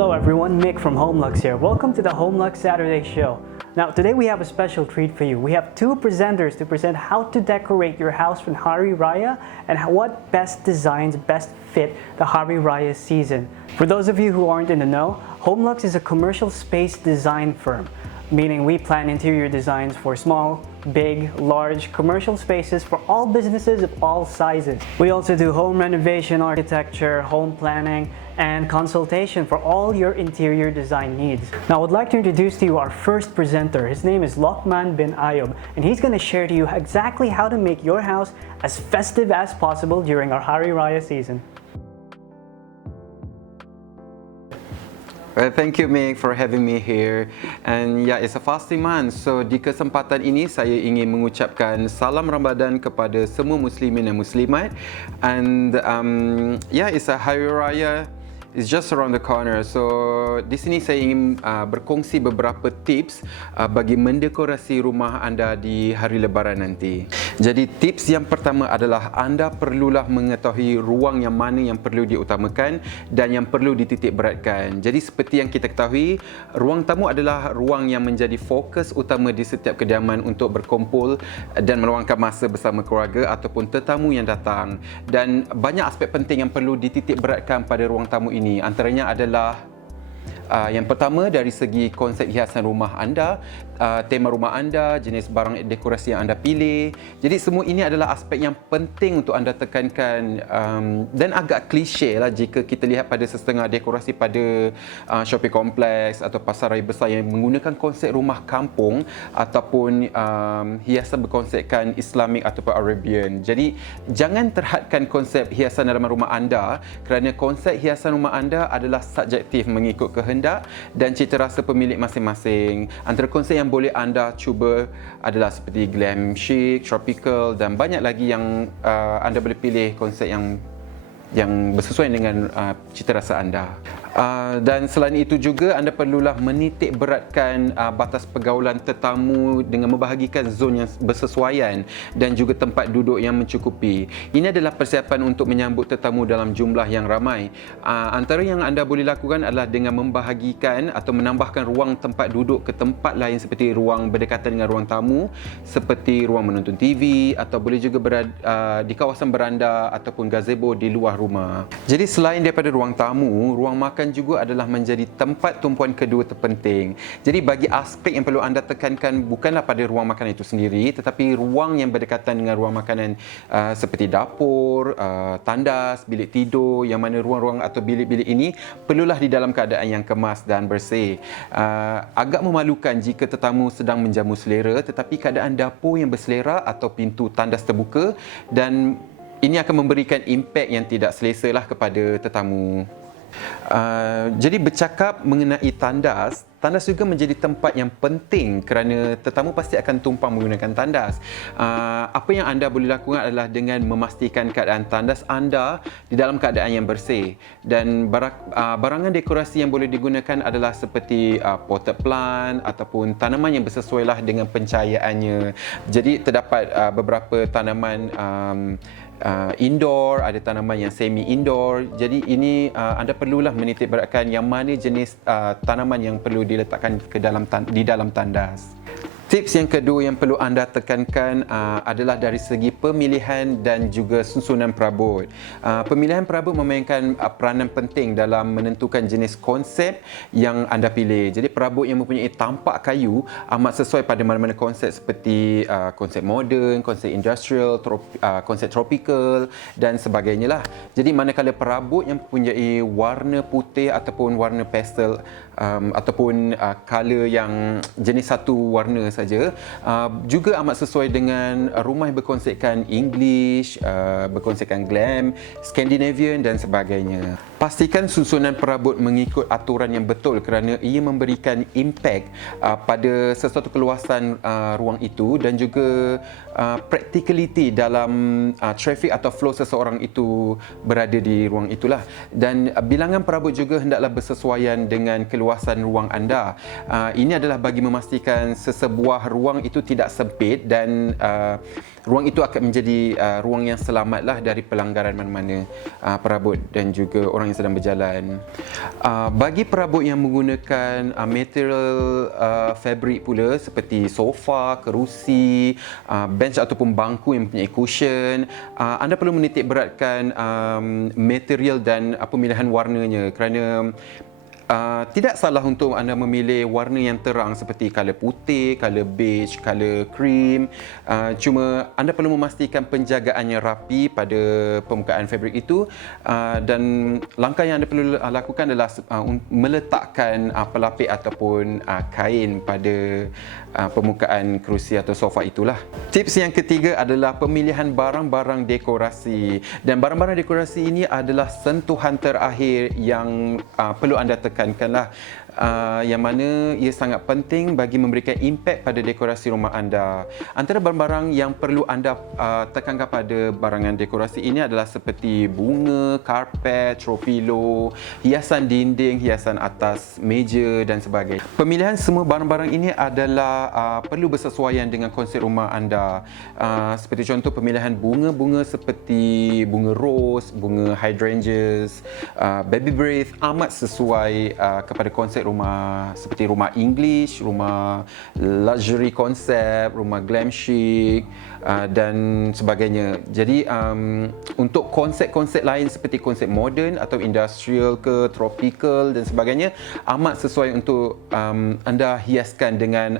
Hello everyone, Mick from HomeLux here. Welcome to the HomeLux Saturday Show. Now today we have a special treat for you. We have two presenters to present how to decorate your house for Hari Raya and what best designs best fit the Hari Raya season. For those of you who aren't in the know, HomeLux is a commercial space design firm, meaning we plan interior designs for small, big, large commercial spaces for all businesses of all sizes. We also do home renovation, architecture, home planning, and consultation for all your interior design needs. Now I would like to introduce to you our first presenter. His name is Lokman bin Ayob, and he's going to share to you exactly how to make your house as festive as possible during our Hari Raya season. Well, thank you, Mick, for having me here. And yeah, it's a fasting month. So di kesempatan ini saya ingin mengucapkan salam Ramadan kepada semua muslimin dan muslimat. And yeah, it's a Hari Raya. It's just around the corner. So di sini saya ingin berkongsi beberapa tips bagi mendekorasi rumah anda di hari Lebaran nanti. Jadi tips yang pertama adalah anda perlulah mengetahui ruang yang mana yang perlu diutamakan dan yang perlu dititik beratkan. Jadi seperti yang kita ketahui, ruang tamu adalah ruang yang menjadi fokus utama di setiap kediaman untuk berkumpul dan meluangkan masa bersama keluarga ataupun tetamu yang datang. Dan banyak aspek penting yang perlu dititik beratkan pada ruang tamu ini. Antaranya adalah yang pertama dari segi konsep hiasan rumah anda, tema rumah anda, jenis barang dekorasi yang anda pilih. Jadi semua ini adalah aspek yang penting untuk anda tekankan dan agak klise lah jika kita lihat pada setengah dekorasi pada shopping kompleks atau pasar raya besar yang menggunakan konsep rumah kampung ataupun hiasan berkonsepkan Islamic ataupun Arabian. Jadi jangan terhadkan konsep hiasan dalam rumah anda kerana konsep hiasan rumah anda adalah subjektif mengikut kehendak dan cita rasa pemilik masing-masing. Antara konsep yang boleh anda cuba adalah seperti glam chic, tropical dan banyak lagi yang anda boleh pilih konsep yang bersesuaian dengan cita rasa anda. Dan selain itu juga anda perlulah menitik beratkan batas pergaulan tetamu dengan membahagikan zon yang bersesuaian dan juga tempat duduk yang mencukupi. Ini adalah persiapan untuk menyambut tetamu dalam jumlah yang ramai. Antara yang anda boleh lakukan adalah dengan membahagikan atau menambahkan ruang tempat duduk ke tempat lain seperti ruang berdekatan dengan ruang tamu, seperti ruang menonton TV atau boleh juga berada di kawasan beranda ataupun gazebo di luar rumah. Jadi selain daripada ruang tamu, ruang makan juga adalah menjadi tempat tumpuan kedua terpenting. Jadi bagi aspek yang perlu anda tekankan bukanlah pada ruang makanan itu sendiri, tetapi ruang yang berdekatan dengan ruang makanan seperti dapur, tandas, bilik tidur, yang mana ruang-ruang atau bilik-bilik ini perlulah di dalam keadaan yang kemas dan bersih. Agak memalukan jika tetamu sedang menjamu selera tetapi keadaan dapur yang berselera atau pintu tandas terbuka, dan ini akan memberikan impak yang tidak selesa lah kepada tetamu. Jadi bercakap mengenai tandas juga menjadi tempat yang penting kerana tetamu pasti akan tumpang menggunakan tandas. Apa yang anda boleh lakukan adalah dengan memastikan keadaan tandas anda di dalam keadaan yang bersih, dan barangan dekorasi yang boleh digunakan adalah seperti potted plant ataupun tanaman yang bersesuailah dengan pencahayaannya. Jadi terdapat beberapa tanaman indoor, ada tanaman yang semi indoor. Jadi ini anda perlulah menitik beratkan yang mana jenis tanaman yang perlu diletakkan di dalam tandas. Tips yang kedua yang perlu anda tekankan adalah dari segi pemilihan dan juga susunan perabot. Pemilihan perabot memainkan peranan penting dalam menentukan jenis konsep yang anda pilih. Jadi perabot yang mempunyai tampak kayu amat sesuai pada mana-mana konsep seperti konsep moden, konsep industrial, konsep tropical dan sebagainya lah. Jadi manakala perabot yang mempunyai warna putih ataupun warna pastel ataupun color yang jenis satu warna saja, juga amat sesuai dengan rumah yang berkonsepkan English, berkonsepkan glam, Scandinavian dan sebagainya. Pastikan susunan perabot mengikut aturan yang betul kerana ia memberikan impak pada sesuatu keluasan ruang itu dan juga practicality dalam traffic atau flow seseorang itu berada di ruang itulah. Dan bilangan perabot juga hendaklah bersesuaian dengan keluasan ruang anda. Ini adalah bagi memastikan sesebuah sebuah ruang itu tidak sempit dan ruang itu akan menjadi ruang yang selamatlah dari pelanggaran mana-mana perabot dan juga orang yang sedang berjalan. Bagi perabot yang menggunakan material fabric pula seperti sofa, kerusi, bench ataupun bangku yang mempunyai cushion, anda perlu menitik beratkan material dan pemilihan warnanya kerana tidak salah untuk anda memilih warna yang terang seperti color putih, color beige, color cream. Cuma anda perlu memastikan penjagaannya rapi pada permukaan fabrik itu, dan langkah yang anda perlu lakukan adalah meletakkan pelapik ataupun kain pada permukaan kerusi atau sofa itulah. Tips yang ketiga adalah pemilihan barang-barang dekorasi, dan barang-barang dekorasi ini adalah sentuhan terakhir yang perlu anda tekankanlah, yang mana ia sangat penting bagi memberikan impak pada dekorasi rumah anda. Antara barang-barang yang perlu anda tekankan pada barangan dekorasi ini adalah seperti bunga, karpet, throw pillow, hiasan dinding, hiasan atas meja dan sebagainya. Pemilihan semua barang-barang ini adalah perlu bersesuaian dengan konsep rumah anda. Seperti contoh pemilihan bunga-bunga seperti bunga rose, bunga hydrangeas, baby breath amat sesuai kepada konsep rumah seperti rumah English, rumah luxury konsep, rumah glam chic dan sebagainya. Jadi untuk konsep-konsep lain seperti konsep modern atau industrial ke tropical dan sebagainya amat sesuai untuk anda hiaskan dengan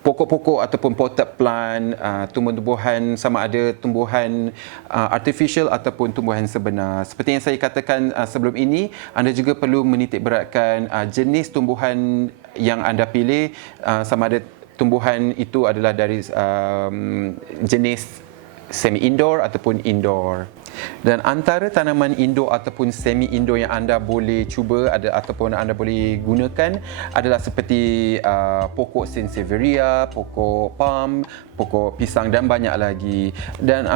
pokok-pokok ataupun potted plant, tumbuh-tumbuhan sama ada tumbuhan artificial ataupun tumbuhan sebenar. Seperti yang saya katakan sebelum ini, anda juga perlu menitik beratkan jenis tumbuhan yang anda pilih, sama ada tumbuhan itu adalah dari jenis semi-indoor ataupun indoor. Dan antara tanaman indoor ataupun semi-indoor yang anda boleh cuba ataupun anda boleh gunakan adalah seperti pokok sansevieria, pokok palm, pokok pisang dan banyak lagi. Dan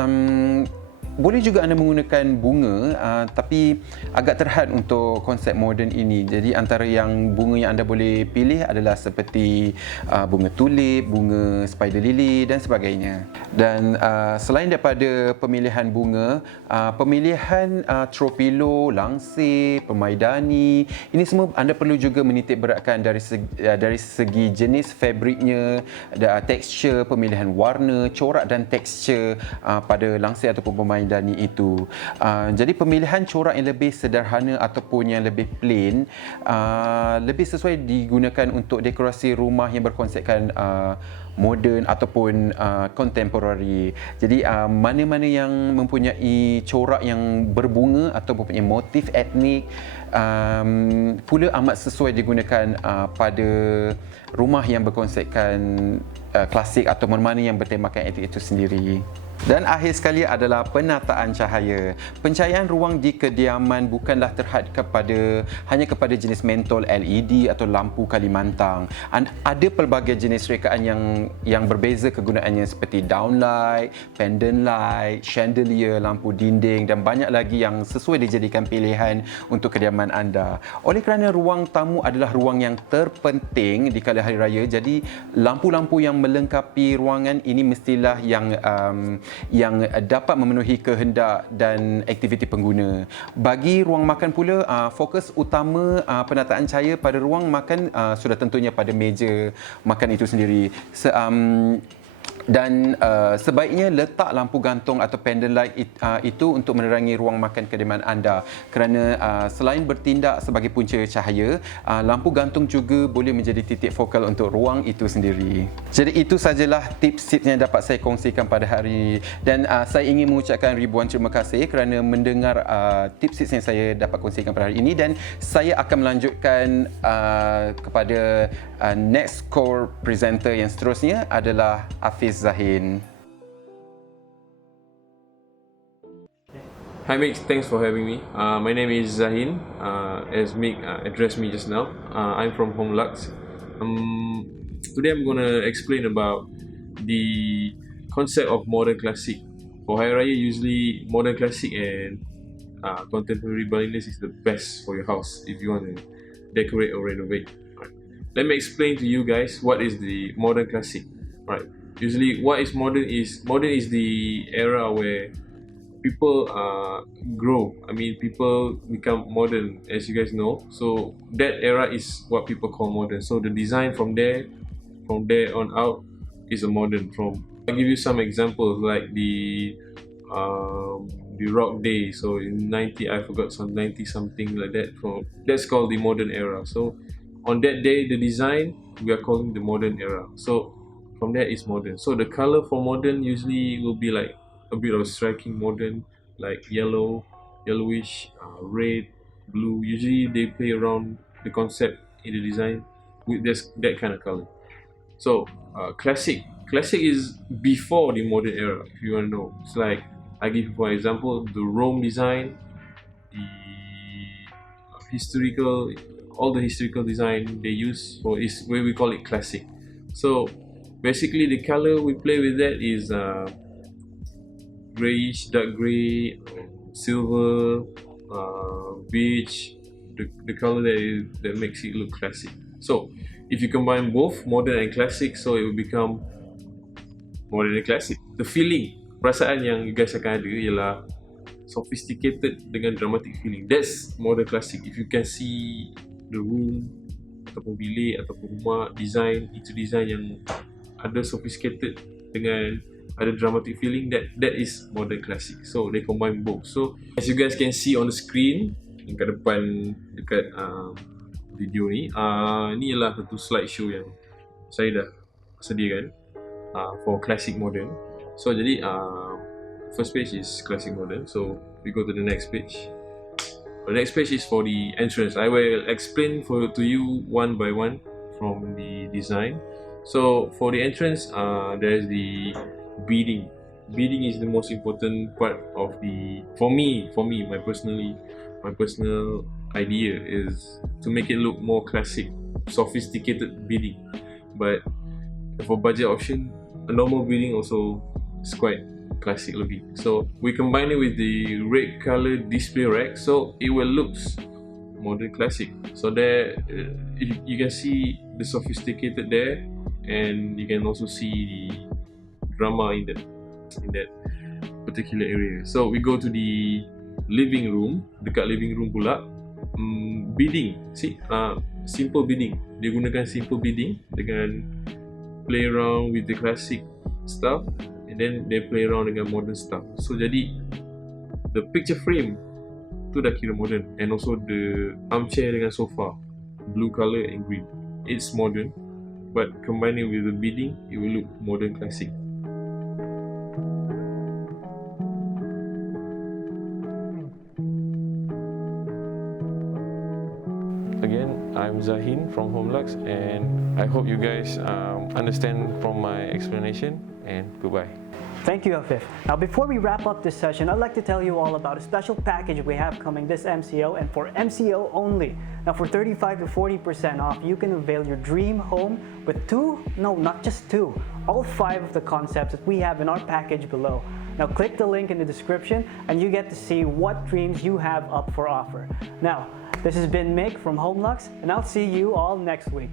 boleh juga anda menggunakan bunga, tapi agak terhad untuk konsep moden ini. Jadi antara yang bunga yang anda boleh pilih adalah seperti bunga tulip, bunga spider lily dan sebagainya. Dan selain daripada pemilihan bunga, pemilihan throw pillow, langsir, permaidani, ini semua anda perlu juga menitik beratkan dari segi jenis fabriknya, tekstur, pemilihan warna, corak dan tekstur pada langsir ataupun permaidani itu. Jadi pemilihan corak yang lebih sederhana ataupun yang lebih plain lebih sesuai digunakan untuk dekorasi rumah yang berkonsepkan moden ataupun contemporary. Jadi mana-mana yang mempunyai corak yang berbunga atau mempunyai motif etnik pula amat sesuai digunakan pada rumah yang berkonsepkan klasik atau mana yang bertemakan etnik itu sendiri. Dan akhir sekali adalah penataan cahaya. Pencahayaan ruang di kediaman bukanlah terhad hanya kepada jenis mentol LED atau lampu Kalimantan. Ada pelbagai jenis rekaan yang berbeza kegunaannya seperti downlight, pendant light, chandelier, lampu dinding dan banyak lagi yang sesuai dijadikan pilihan untuk kediaman anda. Oleh kerana ruang tamu adalah ruang yang terpenting di kala hari raya, jadi lampu-lampu yang melengkapi ruangan ini mestilah yang dapat memenuhi kehendak dan aktiviti pengguna. Bagi ruang makan pula, fokus utama penataan cahaya pada ruang makan sudah tentunya pada meja makan itu sendiri. Dan sebaiknya letak lampu gantung atau pendant light itu untuk menerangi ruang makan kediaman anda, kerana selain bertindak sebagai punca cahaya, lampu gantung juga boleh menjadi titik fokal untuk ruang itu sendiri. Jadi itu sajalah tips-tips yang dapat saya kongsikan pada hari ini, dan saya ingin mengucapkan ribuan terima kasih kerana mendengar tips-tips yang saya dapat kongsikan pada hari ini, dan saya akan melanjutkan kepada next core presenter yang seterusnya adalah Hafiz Zahin. Hi Mick, thanks for having me. My name is Zahin, as Mick addressed me just now. I'm from Homelux. Today I'm going to explain about the concept of modern classic. For Hari Raya, usually modern classic and contemporary balliness is the best for your house if you want to decorate or renovate. let me explain to you guys what is the modern classic. Right. Usually, what is modern is the era where people grow. I mean, people become modern, as you guys know. So that era is what people call modern. So the design from there on out is a modern. I'll give you some examples like the rock day. So in 90, I forgot, some 90 something like that. That's called the modern era. So on that day, the design we are calling the modern era. So from there is modern. So the color for modern usually will be like a bit of striking modern, like yellowish, red, blue. Usually they play around the concept in the design with that kind of color. So classic is before the modern era, if you want to know. It's like, I give you for example the Rome design, the all the historical design they use for is where we call it classic. So basically the color we play with that is grayish, dark gray, silver, beige, the color that makes it look classic. So if you combine both modern and classic, so it will become modern and classic. The feeling, perasaan yang you guys akan ada ialah sophisticated dengan dramatic feeling. That's modern classic. If you can see the room ataupun bilik ataupun rumah design, itu design yang ada sophisticated dengan ada dramatic feeling, that is modern classic. So they combine both. So as you guys can see on the screen yang kat depan dekat video ni, ni ialah satu slideshow yang saya dah sediakan for classic modern. So jadi first page is classic modern. So we go to the next page. The next page is for the entrance. I will explain to you one by one from the design. So for the entrance, there's the beading. Beading is the most important part of for me, my personal idea is to make it look more classic, sophisticated beading. But for budget option, a normal beading also is quite classic looking. So we combine it with the red color display rack, so it will look modern classic. So there you can see the sophisticated there, and you can also see the drama in that particular area. So we go to the living room. Dekat living room pula, beading. See, simple beading. Dia gunakan simple beading dengan play around with the classic stuff, and then they play around dengan modern stuff. So jadi the picture frame tu dah kira modern, and also the armchair dengan sofa, blue color and green. It's modern, but combining with the beading, it will look modern classic. Again, I'm Zahin from Homelux, and I hope you guys understand from my explanation, and goodbye. Thank you, Afif. Now, before we wrap up this session, I'd like to tell you all about a special package we have coming this MCO, and for MCO only. Now, for 35 to 40% off, you can avail your dream home with not just two, all 5 of the concepts that we have in our package below. Now, click the link in the description, and you get to see what dreams you have up for offer. Now, this has been Mick from Homelux, and I'll see you all next week.